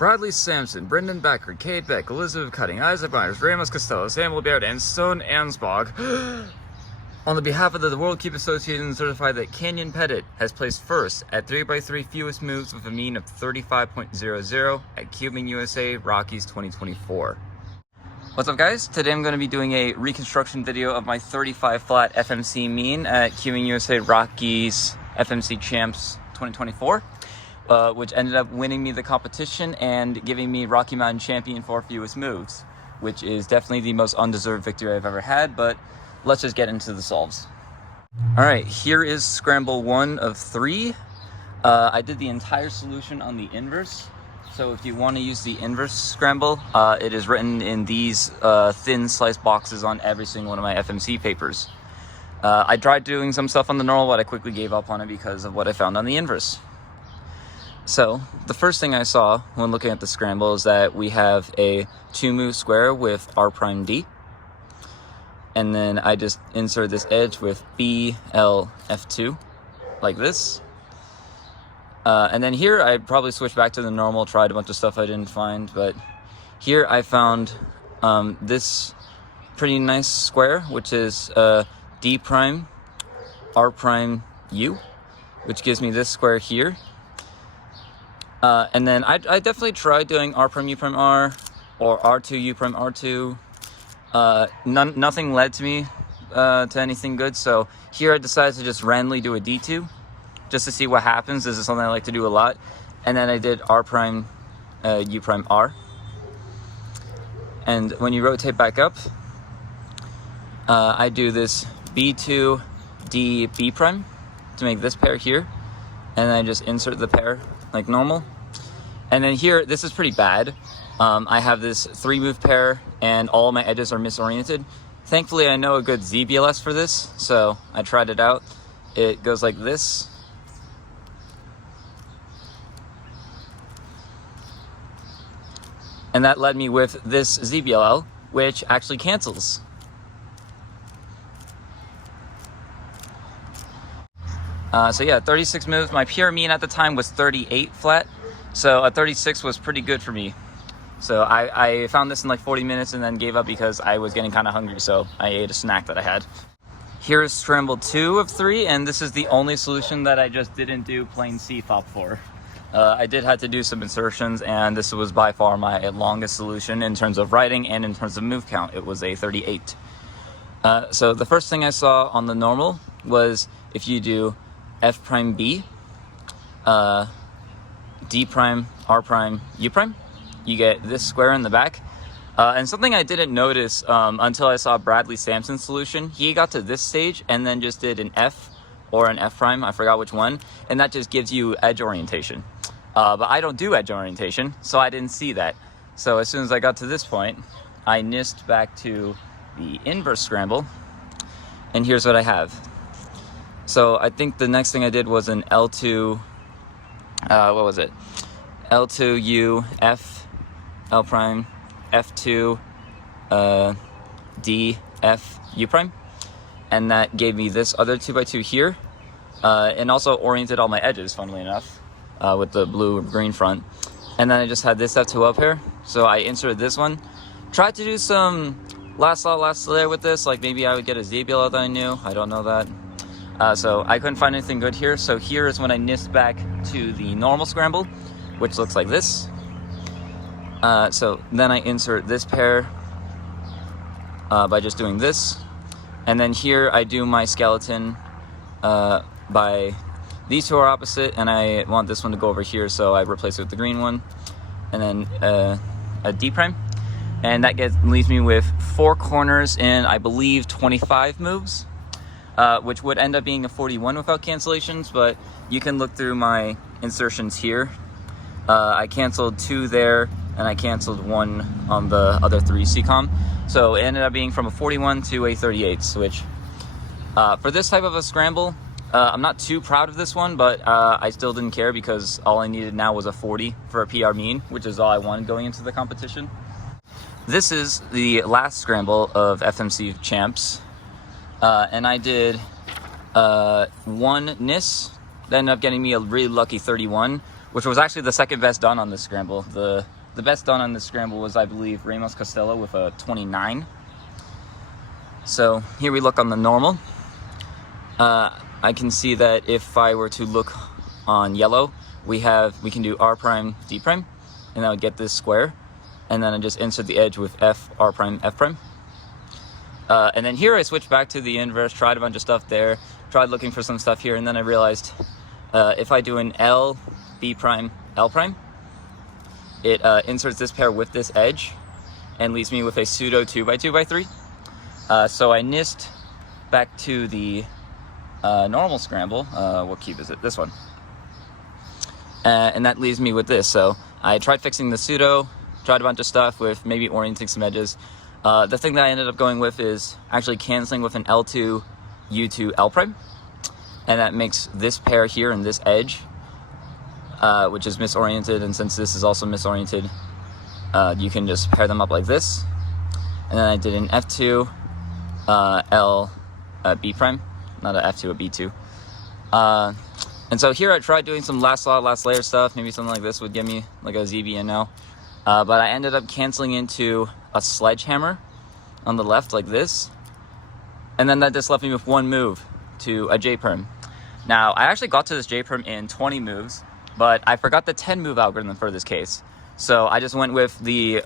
Bradley Sampson, Brendan Becker, Kate Beck, Elizabeth Cutting, Isaac Myers, Ramos Costello, Samuel Baird, and Stone Ansbog. On the behalf of the World Keep Association, certified that Canyon Pettit has placed first at 3x3 fewest moves with a mean of 35.00 at Cubing USA Rockies 2024. What's up, guys? Today I'm going to be doing a reconstruction video of my 35 flat FMC mean at Cubing USA Rockies FMC Champs 2024. Which ended up winning me the competition and giving me Rocky Mountain Champion for fewest moves, which is definitely the most undeserved victory I've ever had, but let's just get into the solves. Alright, here is scramble 1 of 3. I did the entire solution on the inverse, so if you want to use the inverse scramble, it is written in these thin sliced boxes on every single one of my FMC papers. I tried doing some stuff on the normal, but I quickly gave up on it because of what I found on the inverse. So, the first thing I saw when looking at the scramble is that we have a 2-move square with R prime D. And then I just insert this edge with B, L, F2, like this. And then here I probably switched back to the normal, tried a bunch of stuff I didn't find. But here I found this pretty nice square, which is D prime, R prime, U, which gives me this square here. And then I definitely tried doing R prime U prime R or R2 U prime R2. Nothing led to me to anything good. So here I decided to just randomly do a D2 just to see what happens. This is something I like to do a lot. And then I did R prime U prime R. And when you rotate back up, I do this B2 D B prime to make this pair here. And then I just insert the pair like normal. And then here, this is pretty bad. I have this 3-move pair and all my edges are misoriented. Thankfully, I know a good ZBLS for this, so I tried it out. It goes like this. And that led me with this ZBLL, which actually cancels. So yeah, 36 moves. My PR mean at the time was 38 flat, so a 36 was pretty good for me. So I found this in like 40 minutes and then gave up because I was getting kind of hungry, so I ate a snack that I had. Here is scramble 2 of 3, and this is the only solution that I just didn't do plain CFOP for. I did have to do some insertions, and this was by far my longest solution in terms of writing and in terms of move count. It was a 38. So the first thing I saw on the normal was if you do F prime B, D prime, R prime, U prime, you get this square in the back. And something I didn't notice until I saw Bradley Sampson's solution, he got to this stage and then just did an F or an F prime, I forgot which one, and that just gives you edge orientation. But I don't do edge orientation, so I didn't see that. So as soon as I got to this point, I nissed back to the inverse scramble, and here's what I have. So I think the next thing I did was an L2, what was it? L2 U F L prime F2 D F U prime, and that gave me this other 2x2 here, and also oriented all my edges, funnily enough, with the blue or green front. And then I just had this F2 up here, so I inserted this one. Tried to do some last layer with this, like maybe I would get a ZBL that I knew. I don't know that. So I couldn't find anything good here. So here is when I nissed back to the normal scramble, which looks like this. So then I insert this pair by just doing this. And then here I do my skeleton by these two are opposite, and I want this one to go over here, so I replace it with the green one. And then a D prime. And that leaves me with 4 corners in, I believe, 25 moves. Which would end up being a 41 without cancellations, but you can look through my insertions here. I canceled 2 there, and I canceled 1 on the other 3 CCOM. So it ended up being from a 41 to a 38 switch. For this type of a scramble, I'm not too proud of this one, but I still didn't care because all I needed now was a 40 for a PR mean, which is all I wanted going into the competition. This is the last scramble of FMC Champs. And I did 1 NIS, that ended up getting me a really lucky 31, which was actually the second best done on this scramble. The best done on this scramble was, I believe, Ramos Costello with a 29. So here we look on the normal. I can see that if I were to look on yellow, we can do R prime, D prime, and that would get this square. And then I just insert the edge with F, R prime, F prime. And then here I switched back to the inverse, tried a bunch of stuff there, tried looking for some stuff here, and then I realized if I do an L, B prime, L prime, it inserts this pair with this edge and leaves me with a pseudo 2x2x3. So I nist back to the normal scramble. What cube is it? This one. And that leaves me with this. So I tried fixing the pseudo, tried a bunch of stuff with maybe orienting some edges. The thing that I ended up going with is actually canceling with an L2, U2, L prime. And that makes this pair here and this edge, which is misoriented. And since this is also misoriented, you can just pair them up like this. And then I did an F2, L, B prime. Not a F2, a B2. And so here I tried doing some last slot, last layer stuff. Maybe something like this would give me like a ZBN now. But I ended up canceling into a sledgehammer on the left like this. And then that just left me with one move to a J-perm. Now, I actually got to this J-perm in 20 moves, but I forgot the 10 move algorithm for this case. So I just went with the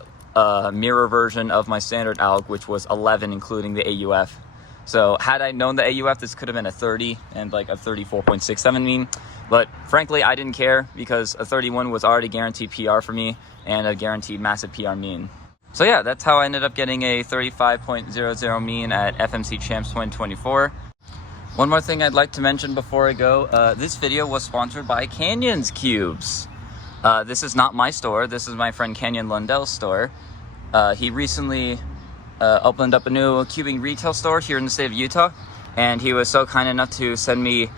mirror version of my standard alg, which was 11, including the AUF. So had I known the AUF, this could have been a 30 and like a 34.67 mean. But frankly, I didn't care because a 31 was already guaranteed PR for me and a guaranteed massive PR mean. So yeah, that's how I ended up getting a 35.00 mean at FMC Champs 2024. One more thing I'd like to mention before I go. This video was sponsored by Canyon's Cubes. This is not my store. This is my friend Canyon Lundell's store. He recently opened up a new cubing retail store here in the state of Utah, and he was so kind enough to send me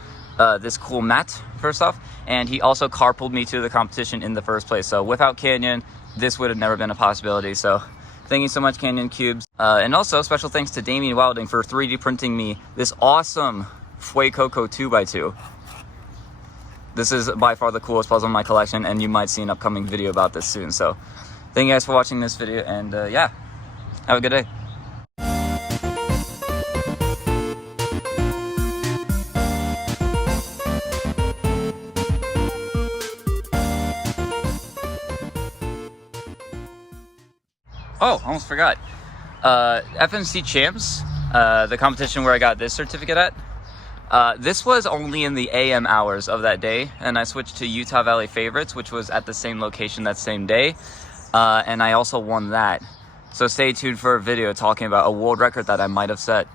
this cool mat first off, and he also carpooled me to the competition in the first place. So without Canyon, this would have never been a possibility. So thank you so much, Canyon Cubes. And also special thanks to Damien Wilding for 3D printing me this awesome Fuecoco 2x2. This is by far the coolest puzzle in my collection, and you might see an upcoming video about this soon. So thank you guys for watching this video, and yeah, have a good day. Oh, almost forgot. FMC Champs, the competition where I got this certificate at, this was only in the AM hours of that day, and I switched to Utah Valley Favorites, which was at the same location that same day, and I also won that. So stay tuned for a video talking about a world record that I might have set.